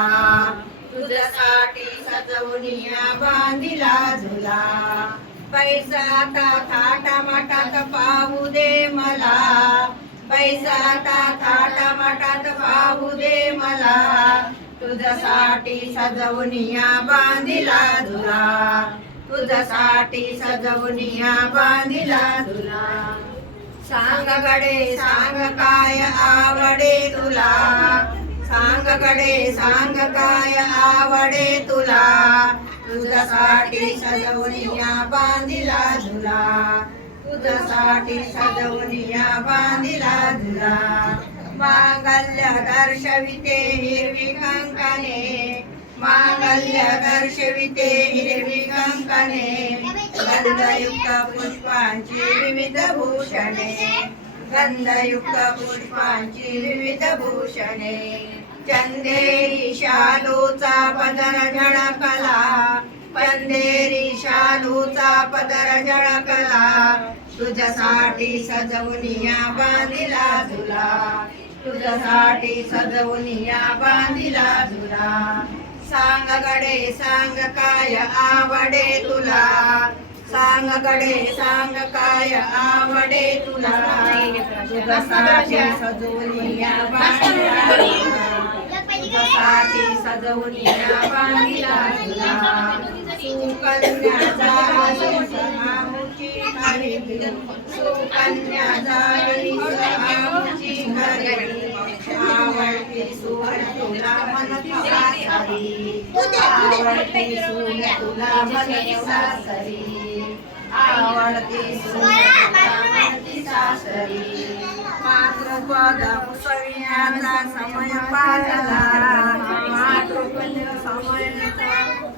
झुला तुझ्यासाठी सजवूनिया बांधिला झुला पैसा आता थाटामाटात पाहू दे मला पैसा आता थाटामाटात पाहू दे मला तुझ्यासाठी सजवूनिया बांधिला झुला तुझ्यासाठी सजवूनिया बांधिला झुला सांग गडे सांग काय आवडे तुला सांग गडे सांग काय आवडे तुला तुझ्यासाठी सजवूनिया बांधिला झुला तुझ्यासाठी सजवूनिया बांधिला झुला मांगल्य दर्शविते हिरवी कंकणे मांगल्य दर्शविते हिरवी कंकणे गंधयुक्त पुष्पांची विविध भूषणे गंधयुक्त पुष्पांची विविध भूषणे चंदेरी शालूचा पदर झळकला चंदेरी शालूचा पदर झळकला तुझ्यासाठी सजवूनिया बांधिला झुला तुझ्यासाठी सजवूनिया बांधिला झुला सांग गडे सांग काय आवडे तुला सांग गडे सांग काय आवडे तुला तुझ्यासाठी सजवूनिया बांधिला तुझ्यासाठी सजवूनिया बांधिला झुला सुकन्या जाई सहामुची घरी सुकन्या जाई सहामुची घरी आवडती सून तुला म्हणती सासरी आवडती सून तुला म्हणती सासरी आवडती सून तुला म्हणती सासरी मातृपद उसविण्याचा समय पाजला मातृपद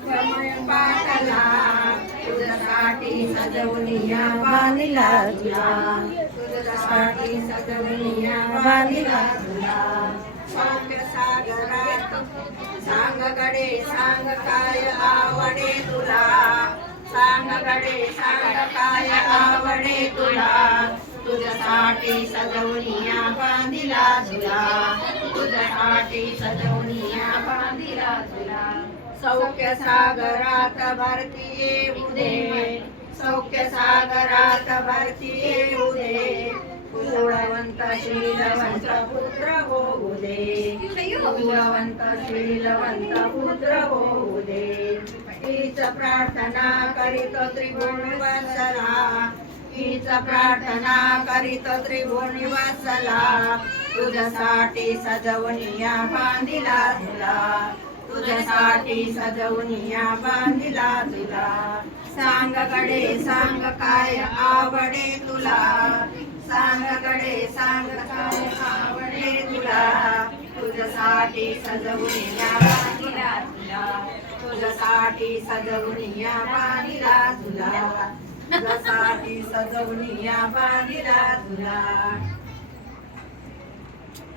समय पाजला तुझ्यासाठी सजवूनिया बांधिला झुला तुझ्यासाठी सजवूनिया बांधिला झुला सौख्य सागरात सांग गडे सांग काय आवडे तुला सांग गडे सांग काय आवडे तुला तुझ्यासाठी सजवूनिया बांधिला झुला तुझ्यासाठी सजवूनिया बांधिला झुला सौख्य सागरात भरती येऊ दे सौख्य सागरात भरती येऊ दे गुणवंत शीलवंत पुत्र होऊ दे गुणवंत शीलवंत पुत्र होऊ दे हीच प्रार्थना करीत त्रिभुवन वत्सला हीच प्रार्थना करीत त्रिभुवन वत्सला तुझ्यासाठी सजवूनिया बांधिला झुला तुझ्यासाठी सजवूनिया बांधिला झुला सांग गडे सांग काय आवडे तुला सांग गडे सांग काय आवडे तुला तुझ्यासाठी सजवूनिया बांधिला झुला तुझ्यासाठी सजवूनिया बांधिला झुला तुझ्यासाठी सजवूनिया बांधिला झुला